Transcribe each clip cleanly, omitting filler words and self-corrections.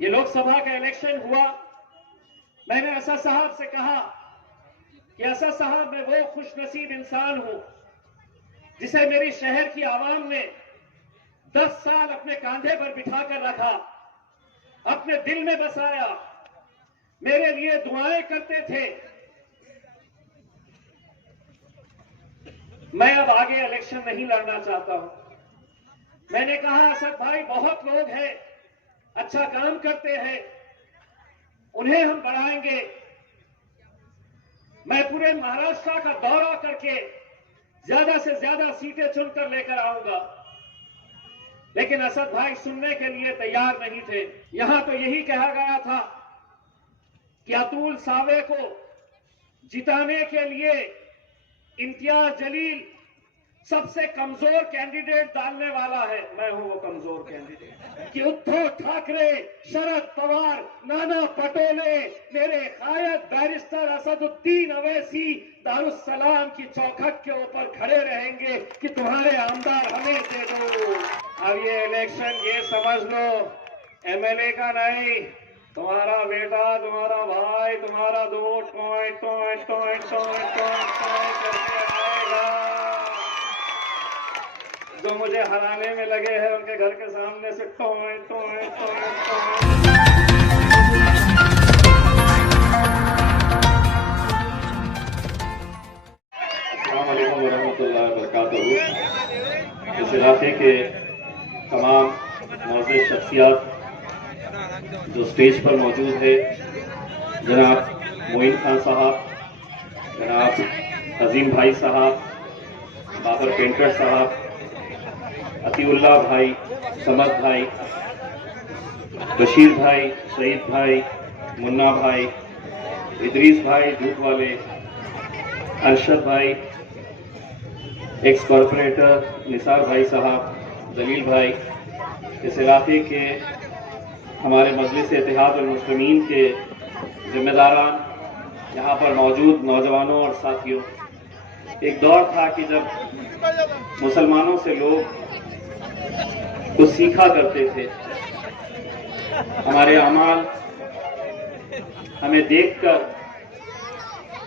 ये लोकसभा का इलेक्शन हुआ, मैंने असद साहब से कहा कि असद साहब मैं वो खुशनसीब इंसान हूं जिसे मेरी शहर की आवाम ने 10 साल अपने कांधे पर बिठा कर रखा, अपने दिल में बसाया, मेरे लिए दुआएं करते थे। मैं अब आगे इलेक्शन नहीं लड़ना चाहता हूं। मैंने कहा असद भाई बहुत लोग हैं, अच्छा काम करते हैं, उन्हें हम बढ़ाएंगे। मैं पूरे महाराष्ट्र का दौरा करके ज्यादा से ज्यादा सीटें चुनकर लेकर आऊंगा। लेकिन असद भाई सुनने के लिए तैयार नहीं थे। यहां तो यही कहा गया था कि अतुल सावे को जिताने के लिए इम्तियाज जलील सबसे कमजोर कैंडिडेट डालने वाला है। मैं हूं वो कमजोर कैंडिडेट कि उद्धव ठाकरे, शरद पवार, नाना पटोले, मेरे कायद बैरिस्टर असदुद्दीन अवैसी दारुस्सलाम की चौखट के ऊपर खड़े रहेंगे कि तुम्हारे आमदार हमें दे दो। अब ये इलेक्शन ये समझ लो एमएलए का नहीं, तुम्हारा बेटा, तुम्हारा भाई, तुम्हारा दोस्त टॉइंट टॉइंट टॉइंट टॉइंट टॉइंट करके आएगा। जो मुझे हराने में लगे हैं उनके घर के सामने से टॉइंट टॉइंट टॉइंट टॉइंट। अस्सलाम वालेकुम वरहमतुल्लाहि वबरकातुहू। इस इलाके के तमाम मौजूद शख्सियात जो स्टेज पर मौजूद है, जनाब मोइन खान साहब, जनाब अजीम भाई साहब, बाबर पेंटर साहब, अतीउल्लाह भाई, समद भाई, बशीर भाई, शहीद भाई, मुन्ना भाई, इदरीस भाई दूध वाले, अरशद भाई, एक्स कॉर्पोरेटर निसार भाई साहब, दलील भाई, इस इलाके के हमारे मजलिस इत्तेहाद और मुस्लिमीन के जिम्मेदारान, यहाँ पर मौजूद नौजवानों और साथियों, एक दौर था कि जब मुसलमानों से लोग कुछ सीखा करते थे। हमारे अमाल हमें देखकर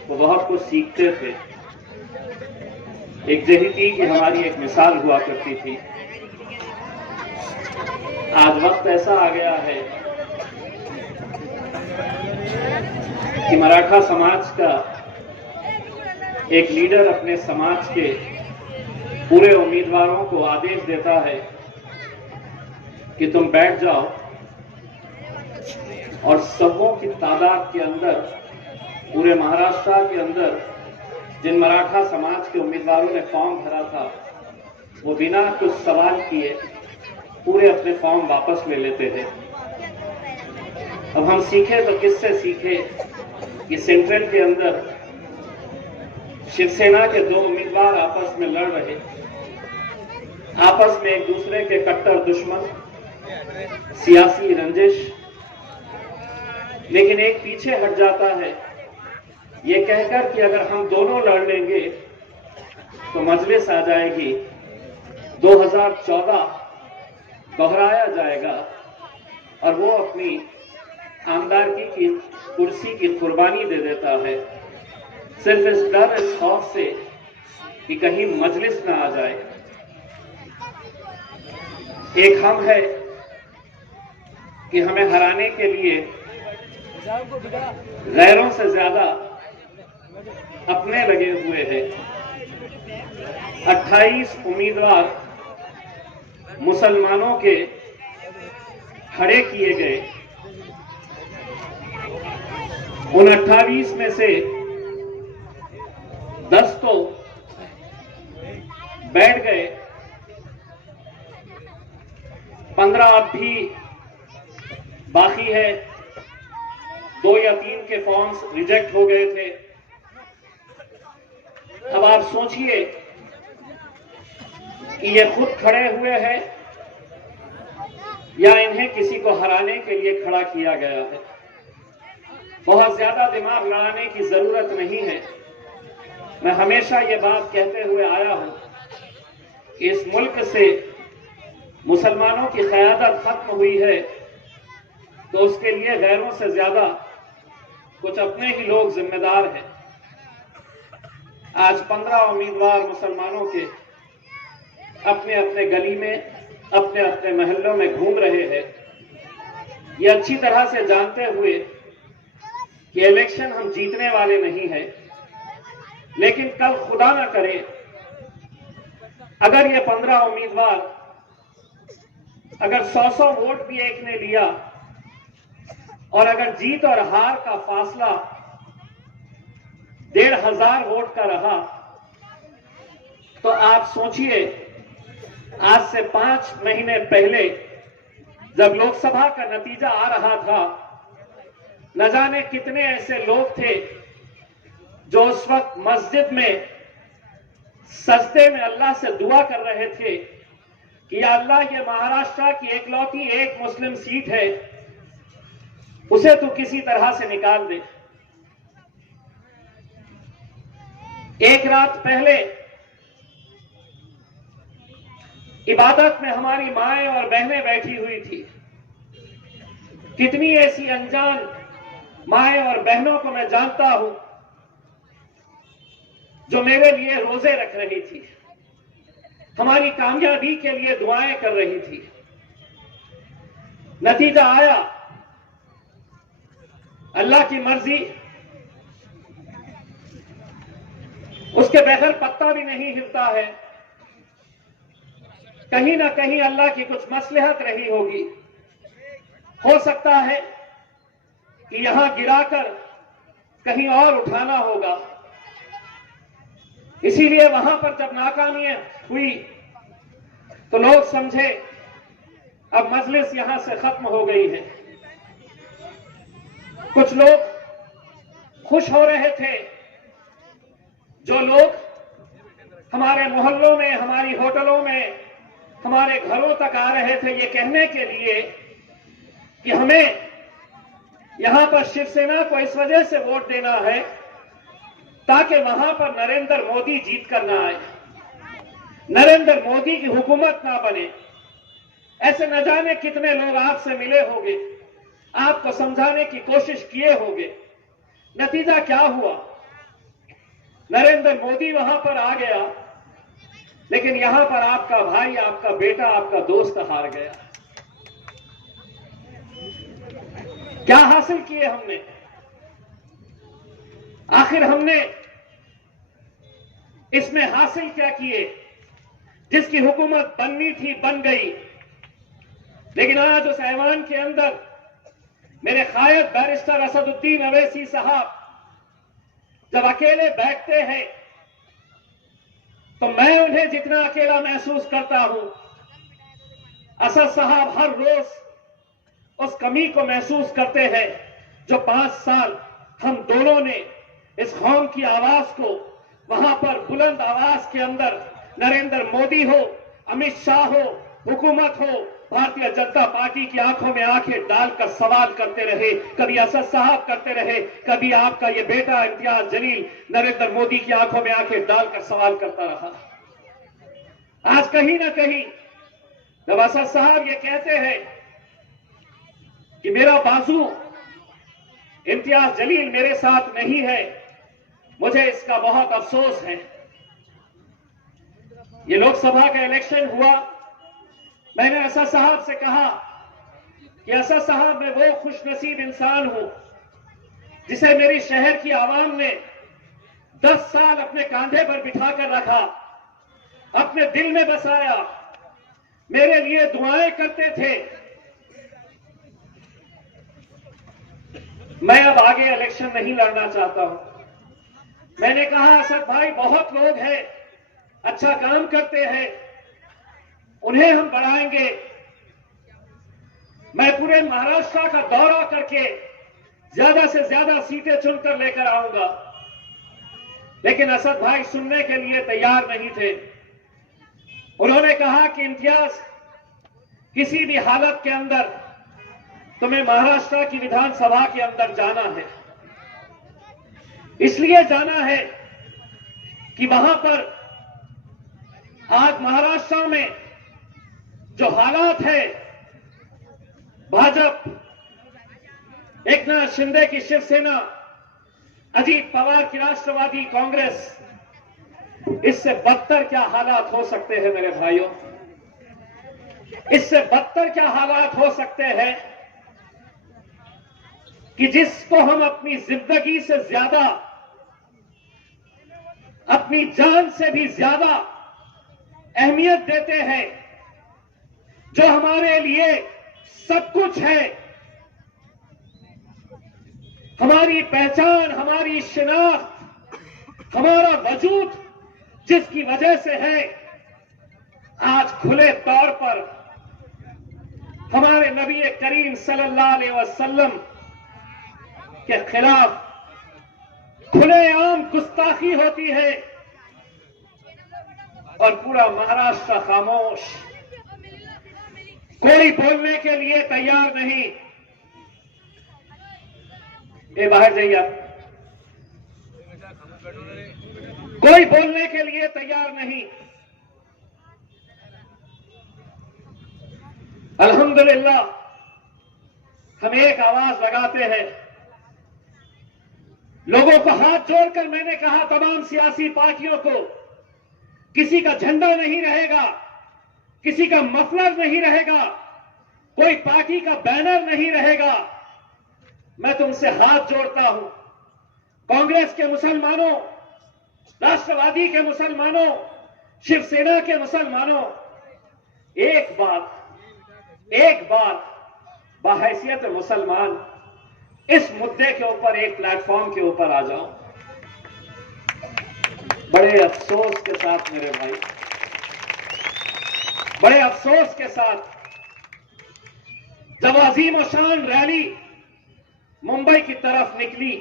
वो बहुत कुछ सीखते थे। एक जहीती की हमारी एक मिसाल हुआ करती थी। आज वक्त ऐसा आ गया है कि मराठा समाज का एक लीडर अपने समाज के पूरे उम्मीदवारों को आदेश देता है कि तुम बैठ जाओ, और सौों की तादाद के अंदर पूरे महाराष्ट्र के अंदर जिन मराठा समाज के उम्मीदवारों ने फॉर्म भरा था, वो बिना कुछ सवाल किए पूरे अपने फॉर्म वापस ले लेते थे। अब हम सीखे तो किससे सीखे कि सेंट्रल के अंदर शिवसेना के दो उम्मीदवार आपस में लड़ रहे, आपस में एक दूसरे के कट्टर दुश्मन, सियासी रंजिश, लेकिन एक पीछे हट जाता है ये कहकर कि अगर हम दोनों लड़ लेंगे तो मजलिस आ जाएगी, 2014 दोहराया जाएगा और वो अपनी आमदारगी की कुर्सी की कुर्बानी दे देता है, सिर्फ इस डर, इस खौफ से कि कहीं मजलिस ना आ जाए। एक हम है कि हमें हराने के लिए गैरों से ज्यादा अपने लगे हुए हैं। 28 उम्मीदवार मुसलमानों के खड़े किए गए। उन 28 में से 10 तो बैठ गए, 15 अब भी बाकी है। 2 या 3 के फॉर्म्स रिजेक्ट हो गए थे। अब आप सोचिए कि ये खुद खड़े हुए हैं या इन्हें किसी को हराने के लिए खड़ा किया गया है। बहुत ज्यादा दिमाग लड़ाने की जरूरत नहीं है। मैं हमेशा ये बात कहते हुए आया हूं कि इस मुल्क से मुसलमानों की क़यादत खत्म हुई है तो उसके लिए गैरों से ज्यादा कुछ अपने ही लोग जिम्मेदार हैं। आज 15 उम्मीदवार मुसलमानों के अपने अपने गली में, अपने अपने मोहल्लों में घूम रहे हैं, ये अच्छी तरह से जानते हुए कि इलेक्शन हम जीतने वाले नहीं हैं। लेकिन कल खुदा ना करे अगर ये 15 उम्मीदवार अगर 100 वोट भी एक ने लिया और अगर जीत और हार का फासला 1,500 वोट का रहा, तो आप सोचिए आज से 5 महीने पहले जब लोकसभा का नतीजा आ रहा था, न जाने कितने ऐसे लोग थे जो उस वक्त मस्जिद में सजदे में अल्लाह से दुआ कर रहे थे कि या अल्लाह, ये महाराष्ट्र की एकलौती एक मुस्लिम सीट है, उसे तू किसी तरह से निकाल दे। एक रात पहले इबादत में हमारी माएं और बहनें बैठी हुई थी। कितनी ऐसी अनजान माएं और बहनों को मैं जानता हूं जो मेरे लिए रोजे रख रही थी, हमारी कामयाबी के लिए दुआएं कर रही थी। नतीजा आया, अल्लाह की मर्जी, उसके बगैर पत्ता भी नहीं हिलता है। कहीं ना कहीं अल्लाह की कुछ मसलहत रही होगी। हो सकता है कि यहां गिराकर कहीं और उठाना होगा। इसीलिए वहां पर जब नाकामियां हुई तो लोग समझे अब मजलिस यहां से खत्म हो गई है। कुछ लोग खुश हो रहे थे, जो लोग हमारे मोहल्लों में, हमारी होटलों में, हमारे घरों तक आ रहे थे ये कहने के लिए कि हमें यहां पर शिवसेना को इस वजह से वोट देना है ताकि वहां पर नरेंद्र मोदी जीत कर ना आए, नरेंद्र मोदी की हुकूमत ना बने। ऐसे न जाने कितने लोग आपसे मिले होंगे, आपको समझाने की कोशिश किए होंगे। नतीजा क्या हुआ? नरेंद्र मोदी वहां पर आ गया, लेकिन यहां पर आपका भाई, आपका बेटा, आपका दोस्त हार गया। क्या हासिल किए हमने? आखिर हमने इसमें हासिल क्या किए? जिसकी हुकूमत बननी थी बन गई, लेकिन आज उस ऐवान के अंदर मेरे कायद बैरिस्टर असदुद्दीन अवैसी साहब जब अकेले बैठते हैं तो मैं उन्हें जितना अकेला महसूस करता हूं, असद साहब हर रोज उस कमी को महसूस करते हैं जो 5 साल हम दोनों ने इस कौम की आवाज को वहां पर बुलंद आवाज के अंदर, नरेंद्र मोदी हो, अमित शाह हो, हुकूमत हो, भारतीय जनता पार्टी की आंखों में आंखें डालकर सवाल करते रहे। कभी असद साहब करते रहे, कभी आपका ये बेटा इम्तियाज जलील नरेंद्र मोदी की आंखों में आंखें डालकर सवाल करता रहा। आज कहीं ना कहीं जब असद साहब ये कहते हैं कि मेरा बाजू इम्तियाज जलील मेरे साथ नहीं है, मुझे इसका बहुत अफसोस है। ये लोकसभा का इलेक्शन हुआ, मैंने असद साहब से कहा कि असद साहब मैं वो खुशनसीब इंसान हूं जिसे मेरी शहर की आवाम ने 10 साल अपने कांधे पर बिठाकर रखा, अपने दिल में बसाया, मेरे लिए दुआएं करते थे। मैं अब आगे इलेक्शन नहीं लड़ना चाहता हूं। मैंने कहा असद भाई, बहुत लोग हैं, अच्छा काम करते हैं, उन्हें हम बढ़ाएंगे। मैं पूरे महाराष्ट्र का दौरा करके ज्यादा से ज्यादा सीटें चुनकर लेकर आऊंगा। लेकिन असद भाई सुनने के लिए तैयार नहीं थे। उन्होंने कहा कि इम्तियाज, किसी भी हालत के अंदर तुम्हें महाराष्ट्र की विधानसभा के अंदर जाना है। इसलिए जाना है कि वहां पर आज महाराष्ट्र में जो हालात है, भाजपा एकनाथ शिंदे की शिवसेना, अजीत पवार की राष्ट्रवादी कांग्रेस, इससे बदतर क्या हालात हो सकते हैं मेरे भाइयों? इससे बदतर क्या हालात हो सकते हैं कि जिसको हम अपनी जिंदगी से ज्यादा, अपनी जान से भी ज्यादा अहमियत देते हैं, जो हमारे लिए सब कुछ है, हमारी पहचान, हमारी शिनाख्त, हमारा वजूद, जिसकी वजह से है आज खुले तौर पर हमारे नबी करीम सल्लल्लाहु अलैहि वसल्लम के खिलाफ खुलेआम गुस्ताखी होती है और पूरा महाराष्ट्र खामोश, कोई बोलने के लिए तैयार नहीं। ये बाहर जाइए आप। कोई बोलने के लिए तैयार नहीं। अल्हम्दुलिल्लाह हम एक आवाज लगाते हैं। लोगों को हाथ जोड़कर मैंने कहा, तमाम सियासी पार्टियों को, किसी का झंडा नहीं रहेगा, किसी का मफलर नहीं रहेगा, कोई पार्टी का बैनर नहीं रहेगा। मैं तुमसे हाथ जोड़ता हूं, कांग्रेस के मुसलमानों, राष्ट्रवादी के मुसलमानों, शिवसेना के मुसलमानों, एक बात बहैसियत मुसलमान इस मुद्दे के ऊपर एक प्लेटफॉर्म के ऊपर आ जाओ। बड़े अफसोस के साथ मेरे भाई, बड़े अफसोस के साथ, जब अजीम और शान रैली मुंबई की तरफ निकली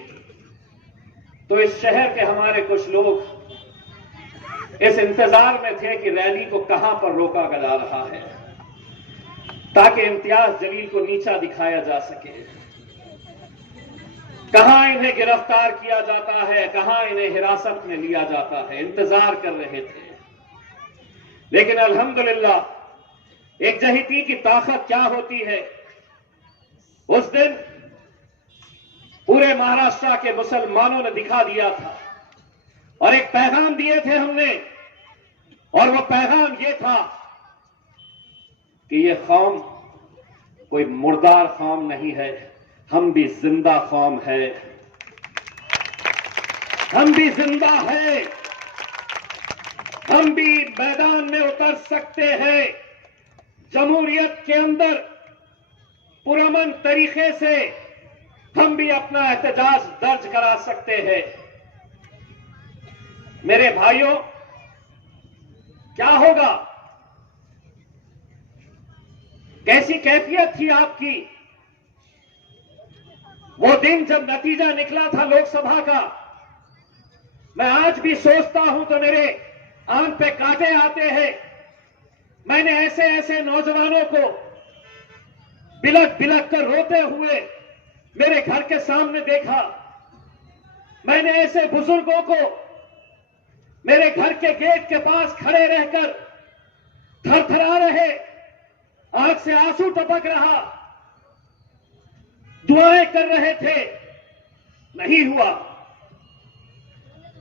तो इस शहर के हमारे कुछ लोग इस इंतजार में थे कि रैली को कहां पर रोका जा रहा है ताकि इम्तियाज जलील को नीचा दिखाया जा सके, कहां इन्हें गिरफ्तार किया जाता है, कहां इन्हें हिरासत में लिया जाता है। इंतजार कर रहे थे। लेकिन अल्हम्दुलिल्लाह एकजहती की ताकत क्या होती है, उस दिन पूरे महाराष्ट्र के मुसलमानों ने दिखा दिया था और एक पैगाम दिए थे हमने, और वो पैगाम ये था कि ये कौम कोई मुर्दार कौम नहीं है, हम भी जिंदा कौम है, हम भी जिंदा है, हम भी मैदान में उतर सकते हैं, जमहूरियत के अंदर पुरअमन तरीके से हम भी अपना एहतजाज दर्ज करा सकते हैं। मेरे भाइयों, क्या होगा, कैसी कैफियत थी आपकी वो दिन जब नतीजा निकला था लोकसभा का? मैं आज भी सोचता हूं तो मेरे आंख पे कांटे आते हैं। मैंने ऐसे ऐसे नौजवानों को बिलक बिलक कर रोते हुए मेरे घर के सामने देखा। मैंने ऐसे बुजुर्गों को मेरे घर के गेट के पास खड़े रहकर थरथरा रहे, आंख से आंसू टपक रहा, दुआएं कर रहे थे, नहीं हुआ।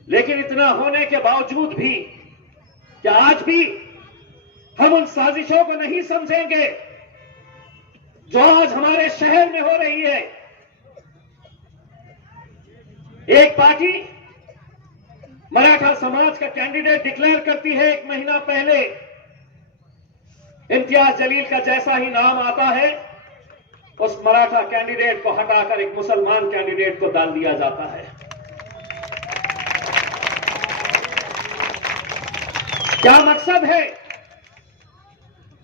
लेकिन इतना होने के बावजूद भी क्या आज भी हम उन साजिशों को नहीं समझेंगे जो आज हमारे शहर में हो रही है? एक पार्टी मराठा समाज का कैंडिडेट डिक्लेयर करती है, 1 महीना पहले इम्तियाज जलील का जैसा ही नाम आता है उस मराठा कैंडिडेट को हटाकर एक मुसलमान कैंडिडेट को डाल दिया जाता है। क्या मकसद है,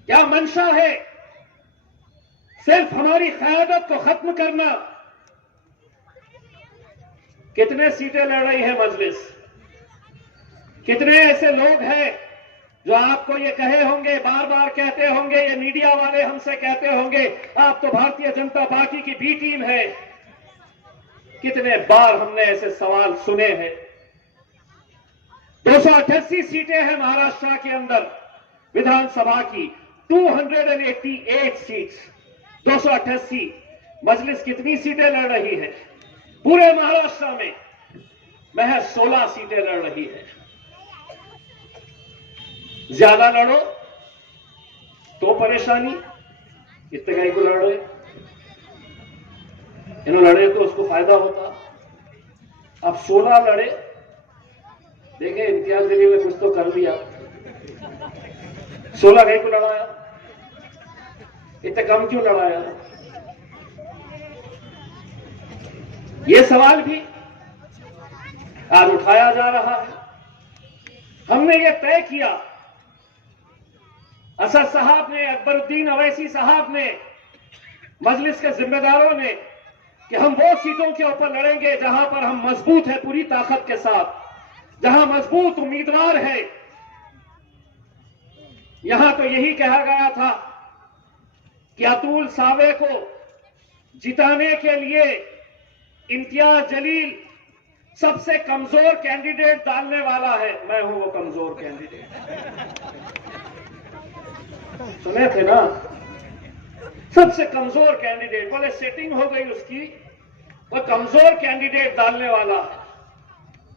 क्या मंशा है? सिर्फ हमारी क़यादत को खत्म करना। कितने सीटें लड़ रही है मजलिस? कितने ऐसे लोग हैं जो आपको ये कहे होंगे, बार बार कहते होंगे, ये मीडिया वाले हमसे कहते होंगे, आप तो भारतीय जनता पार्टी की बी टीम है। कितने बार हमने ऐसे सवाल सुने हैं। 288 सीटें हैं महाराष्ट्र के अंदर विधानसभा की, 288 सीट्स, 288। मजलिस कितनी सीटें लड़ रही है? पूरे महाराष्ट्र में महज 16 सीटें लड़ रही है। ज्यादा लड़ो तो परेशानी, इतने कहीं को लड़ रहे, इन्हों लड़े तो उसको फायदा होता। अब 16 लड़े, देखे इम्तियाज जलील ने कुछ तो कर लिया। 16 कहीं को लड़ाया, इतने कम क्यों लड़ाया? ये सवाल भी आज उठाया जा रहा है। हमने ये तय किया, असद साहब ने, अकबरुद्दीन अवैसी साहब ने, मजलिस के जिम्मेदारों ने, कि हम वो सीटों के ऊपर लड़ेंगे जहां पर हम मजबूत है पूरी ताकत के साथ, जहां मजबूत उम्मीदवार है। यहां तो यही कहा गया था कि अतुल सावे को जिताने के लिए इम्तियाज जलील सबसे कमजोर कैंडिडेट डालने वाला है। मैं हूं वो कमजोर कैंडिडेट, सुने थे ना? सबसे कमजोर कैंडिडेट, बोले सेटिंग हो गई उसकी, वो कमजोर कैंडिडेट डालने वाला है।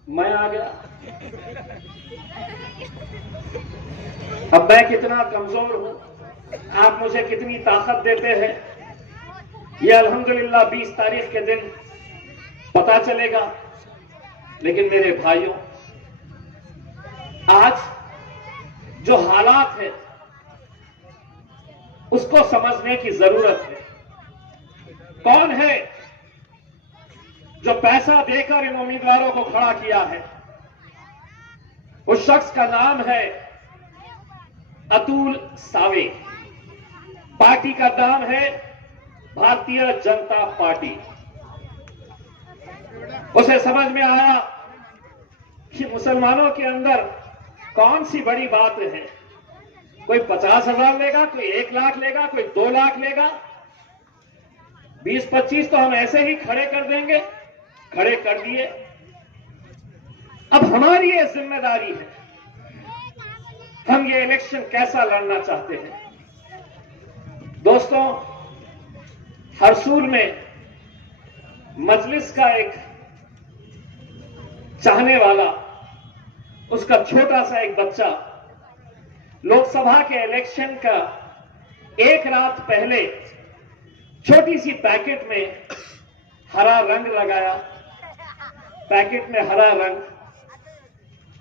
मैं आ गया। अब मैं कितना कमजोर हूं, आप मुझे कितनी ताकत देते हैं, यह अल्हम्दुलिल्लाह 20 तारीख के दिन पता चलेगा। लेकिन मेरे भाइयों, आज जो हालात है उसको समझने की जरूरत है। कौन है जो पैसा देकर इन उम्मीदवारों को खड़ा किया है? उस शख्स का नाम है अतुल सावे। पार्टी का नाम है भारतीय जनता पार्टी। उसे समझ में आया कि मुसलमानों के अंदर कौन सी बड़ी बात है। कोई 50,000 लेगा, कोई 1 लाख लेगा, कोई 2 लाख लेगा, 20-25 तो हम ऐसे ही खड़े कर देंगे। खड़े कर दिए। अब हमारी ये जिम्मेदारी है, हम ये इलेक्शन कैसा लड़ना चाहते हैं। दोस्तों, हरसूल में मजलिस का एक चाहने वाला, उसका छोटा सा एक बच्चा लोकसभा के इलेक्शन का एक रात पहले छोटी सी पैकेट में हरा रंग लगाया। पैकेट में हरा रंग,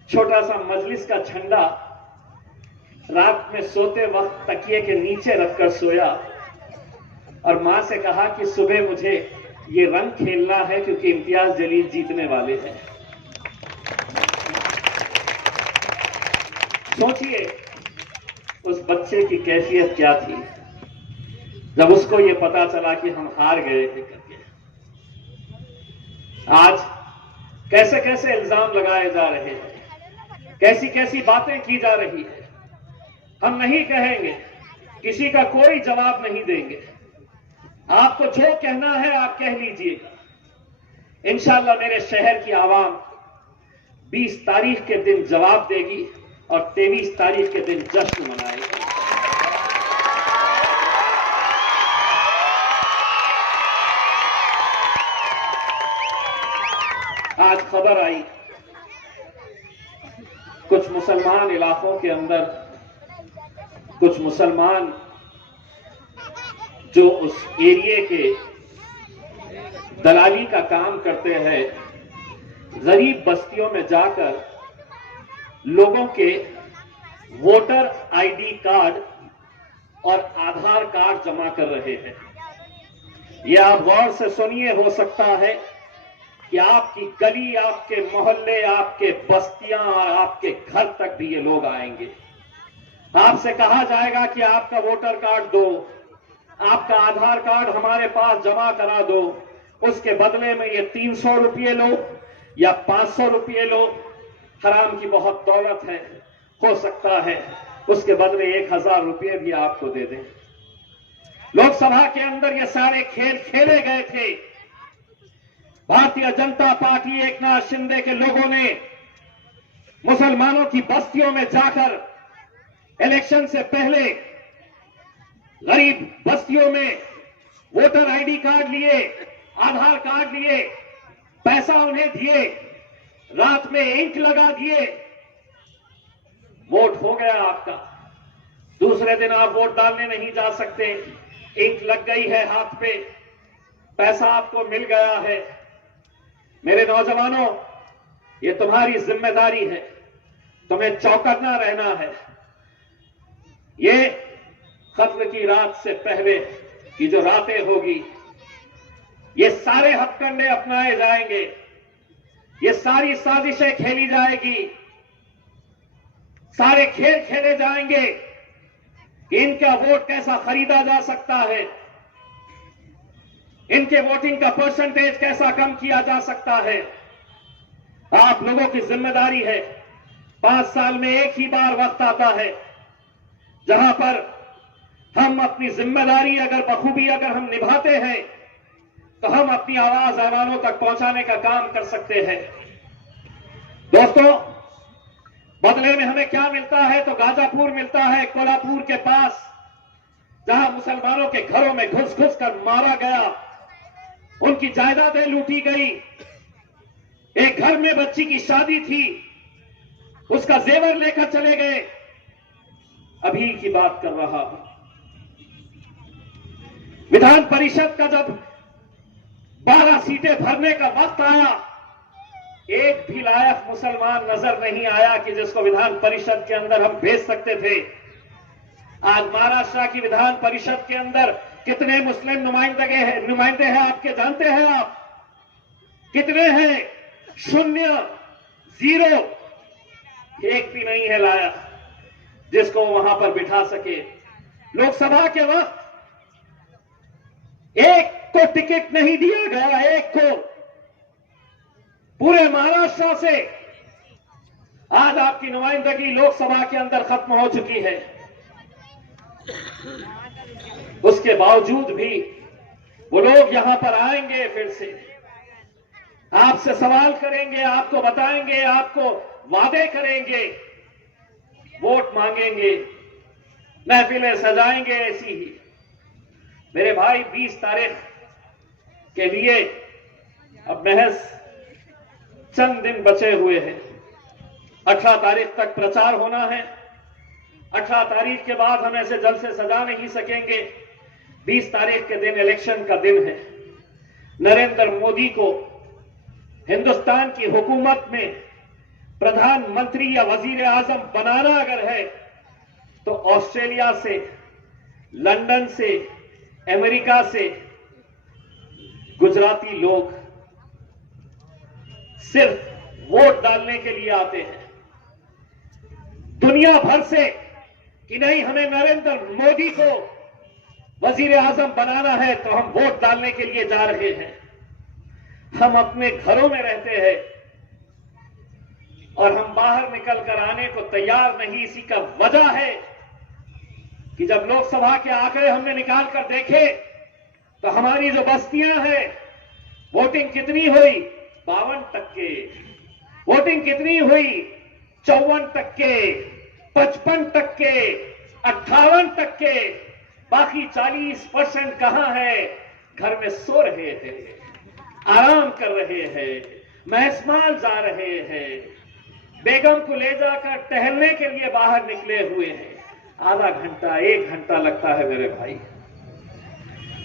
छोटा सा मजलिस का झंडा रात में सोते वक्त तकिए के नीचे रखकर सोया और मां से कहा कि सुबह मुझे ये रंग खेलना है क्योंकि इम्तियाज जलील जीतने वाले हैं। सोचिए उस बच्चे की कैफियत क्या थी जब उसको ये पता चला कि हम हार गए थे करके। आज कैसे कैसे इल्जाम लगाए जा रहे हैं, कैसी कैसी बातें की जा रही है। हम नहीं कहेंगे, किसी का कोई जवाब नहीं देंगे। आपको जो कहना है आप कह लीजिएगा। इंशाअल्लाह मेरे शहर की आवाम 20 तारीख के दिन जवाब देगी और 23 तारीख के दिन जश्न मनाएगी। आज खबर आई कुछ मुसलमान इलाकों के अंदर कुछ मुसलमान जो उस एरिए के दलाली का काम करते हैं, गरीब बस्तियों में जाकर लोगों के वोटर आईडी कार्ड और आधार कार्ड जमा कर रहे हैं। यह आप गौर से सुनिए, हो सकता है कि आपकी गली, आपके मोहल्ले, आपके बस्तियां और आपके घर तक भी ये लोग आएंगे। आपसे कहा जाएगा कि आपका वोटर कार्ड दो, आपका आधार कार्ड हमारे पास जमा करा दो, उसके बदले में ये 300 रुपये लो या 500 रुपये लो। हराम की बहुत दौलत है, हो सकता है उसके बदले 1000 रुपये भी आपको दे दें। लोकसभा के अंदर ये सारे खेल खेले गए थे। भारतीय जनता पार्टी, एकनाथ शिंदे के लोगों ने मुसलमानों की बस्तियों में जाकर इलेक्शन से पहले गरीब बस्तियों में वोटर आईडी कार्ड लिए, आधार कार्ड लिए, पैसा उन्हें दिए, रात में इंक लगा दिए, वोट हो गया आपका। दूसरे दिन आप वोट डालने नहीं जा सकते, इंक लग गई है हाथ पे, पैसा आपको मिल गया है। मेरे नौजवानों, ये तुम्हारी जिम्मेदारी है, तुम्हें चौकन्ना रहना है। ये खत्म की रात से पहले की जो रातें होगी, ये सारे हथकंडे अपनाए जाएंगे, ये सारी साजिशें खेली जाएगी, सारे खेल खेले जाएंगे कि इनका वोट कैसा खरीदा जा सकता है, इनके वोटिंग का परसेंटेज कैसा कम किया जा सकता है। आप लोगों की जिम्मेदारी है। 5 साल में एक ही बार वक्त आता है जहां पर हम अपनी जिम्मेदारी अगर बखूबी अगर हम निभाते हैं तो हम अपनी आवाज आवानों तक पहुंचाने का काम कर सकते हैं। दोस्तों, बदले में हमें क्या मिलता है? तो गाजापुर मिलता है, कोल्हापुर के पास, जहां मुसलमानों के घरों में घुस घुस कर मारा गया, उनकी जायदादें लूटी गई। एक घर में बच्ची की शादी थी, उसका जेवर लेकर चले गए। अभी की बात कर रहा हूं। विधान परिषद का जब 12 सीटें भरने का वक्त आया, एक भी लायक मुसलमान नजर नहीं आया कि जिसको विधान परिषद के अंदर हम भेज सकते थे। आज महाराष्ट्र की विधान परिषद के अंदर कितने मुस्लिम नुमाइंदे हैं आपके जानते हैं आप? कितने हैं? 0, 0, एक भी नहीं है लाया जिसको वहां पर बिठा सके। लोकसभा के वक्त एक को टिकट नहीं दिया गया, एक को। पूरे महाराष्ट्र से आज आपकी नुमाइंदगी लोकसभा के अंदर खत्म हो चुकी है। उसके बावजूद भी वो लोग यहां पर आएंगे, फिर से आपसे सवाल करेंगे, आपको बताएंगे, आपको वादे करेंगे, वोट मांगेंगे, महफिलें सजाएंगे ऐसी ही। मेरे भाई, 20 तारीख के लिए अब महज चंद दिन बचे हुए हैं। 18 तारीख तक प्रचार होना है। 18 तारीख के बाद हम ऐसे जलसे सजा नहीं सकेंगे। 20 तारीख के दिन इलेक्शन का दिन है। नरेंद्र मोदी को हिंदुस्तान की हुकूमत में प्रधानमंत्री या वजीर आजम बनाना अगर है तो ऑस्ट्रेलिया से, लंदन से, अमेरिका से गुजराती लोग सिर्फ वोट डालने के लिए आते हैं। दुनिया भर से कि नहीं, हमें नरेंद्र मोदी को वजीर आजम बनाना है तो हम वोट डालने के लिए जा रहे हैं। हम अपने घरों में रहते हैं और हम बाहर निकलकर आने को तैयार नहीं। इसी का वजह है कि जब लोकसभा के आंकड़े हमने निकाल कर देखे तो हमारी जो बस्तियां हैं, वोटिंग कितनी हुई? 52%। वोटिंग कितनी हुई? 54%, 55%, 58%। बाकी 40% कहां है? घर में सो रहे हैं, आराम कर रहे हैं, महसमाल जा रहे हैं, बेगम को ले जाकर टहलने के लिए बाहर निकले हुए हैं। आधा घंटा, 1 घंटा लगता है मेरे भाई।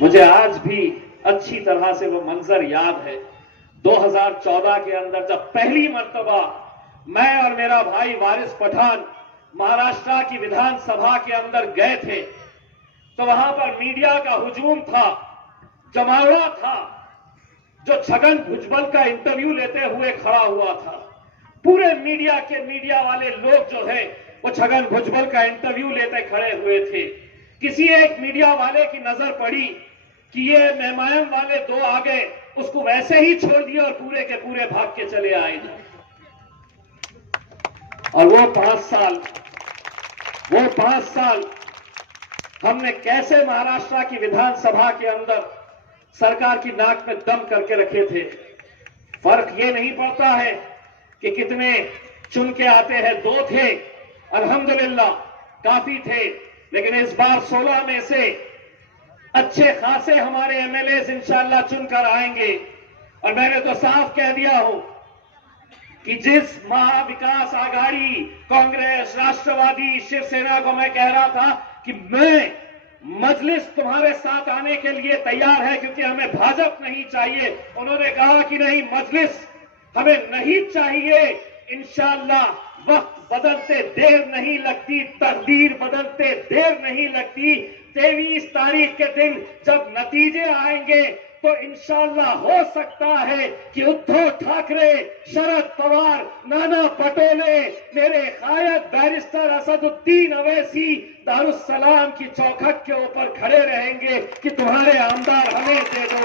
मुझे आज भी अच्छी तरह से वो मंजर याद है। 2014 के अंदर जब पहली मर्तबा मैं और मेरा भाई वारिस पठान महाराष्ट्र की विधानसभा के अंदर गए थे तो वहां पर मीडिया का हुजूम था, जमावड़ा था, जो छगन भुजबल का इंटरव्यू लेते हुए खड़ा हुआ था। पूरे मीडिया वाले लोग जो है वो छगन भुजबल का इंटरव्यू लेते खड़े हुए थे। किसी एक मीडिया वाले की नजर पड़ी कि ये मेहमान वाले 2 आ गए, उसको वैसे ही छोड़ दिया और पूरे के पूरे भाग के चले आए। और वो 5 साल हमने कैसे महाराष्ट्र की विधानसभा के अंदर सरकार की नाक में दम करके रखे थे। फर्क ये नहीं पड़ता है कि कितने चुन के आते हैं। 2 थे, अल्हम्दुलिल्लाह काफी थे, लेकिन इस बार 16 में से अच्छे खासे हमारे एमएलए इंशाल्लाह चुनकर आएंगे। और मैंने तो साफ कह दिया हूं कि जिस महाविकास आघाड़ी, कांग्रेस, राष्ट्रवादी, शिवसेना को मैं कह रहा था कि मैं मजलिस तुम्हारे साथ आने के लिए तैयार है क्योंकि हमें भाजपा नहीं चाहिए, उन्होंने कहा कि नहीं, मजलिस हमें नहीं चाहिए। इंशाअल्लाह वक्त बदलते देर नहीं लगती, तकदीर बदलते देर नहीं लगती। 23 तारीख के दिन जब नतीजे आएंगे तो इंशाअल्लाह हो सकता है कि उद्धव ठाकरे, शरद पवार, नाना पटोले, मेरे कायद बैरिस्टर असदुद्दीन अवैसी दारुस्सलाम की चौखट के ऊपर खड़े रहेंगे कि तुम्हारे आमदार हमें दे दो।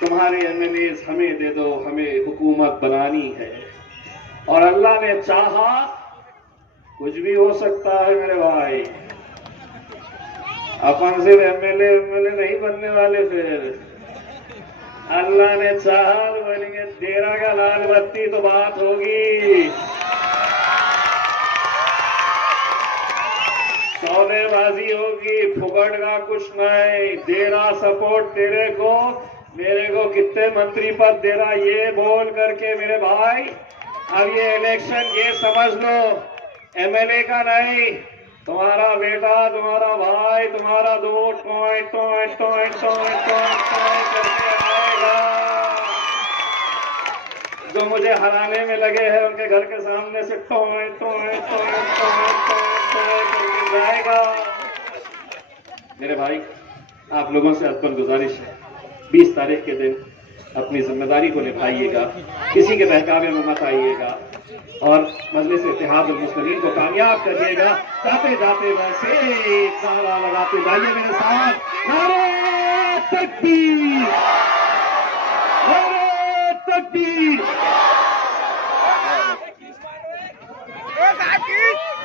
तुम्हारे एमएलए हमें दे दो, हमें हुकूमत बनानी है। और अल्लाह ने चाहा, कुछ भी हो सकता है मेरे भाई। अपन सिर्फ एमएलए नहीं बनने वाले, फिर अल्लाह ने चाहा तो बनेंगे। डेरा का लाल बत्ती तो बात होगी, सौदेबाजी होगी, फुकट का कुछ नहीं। डेरा सपोर्ट तेरे को, मेरे को कितने मंत्री पद दे रहा ये बोल करके मेरे भाई। अब ये इलेक्शन ये समझ लो एमएलए का नहीं, तुम्हारा बेटा, तुम्हारा भाई, तुम्हारा दोस्त टॉइंट करके आएगा। जो मुझे हराने में लगे हैं उनके घर के सामने से टॉइंट करके जाएगा। मेरे भाई, आप लोगों से अदबन गुजारिश है, 20 तारीख के दिन अपनी जिम्मेदारी को निभाइएगा, किसी के बहकावे में मत आइएगा और मजलिस इत्तेहाद मुस्लिमीन को कामयाब करिएगा। जाते जाते वैसे नारा लगाते जाइए मेरे साथ, नारे तकबीर।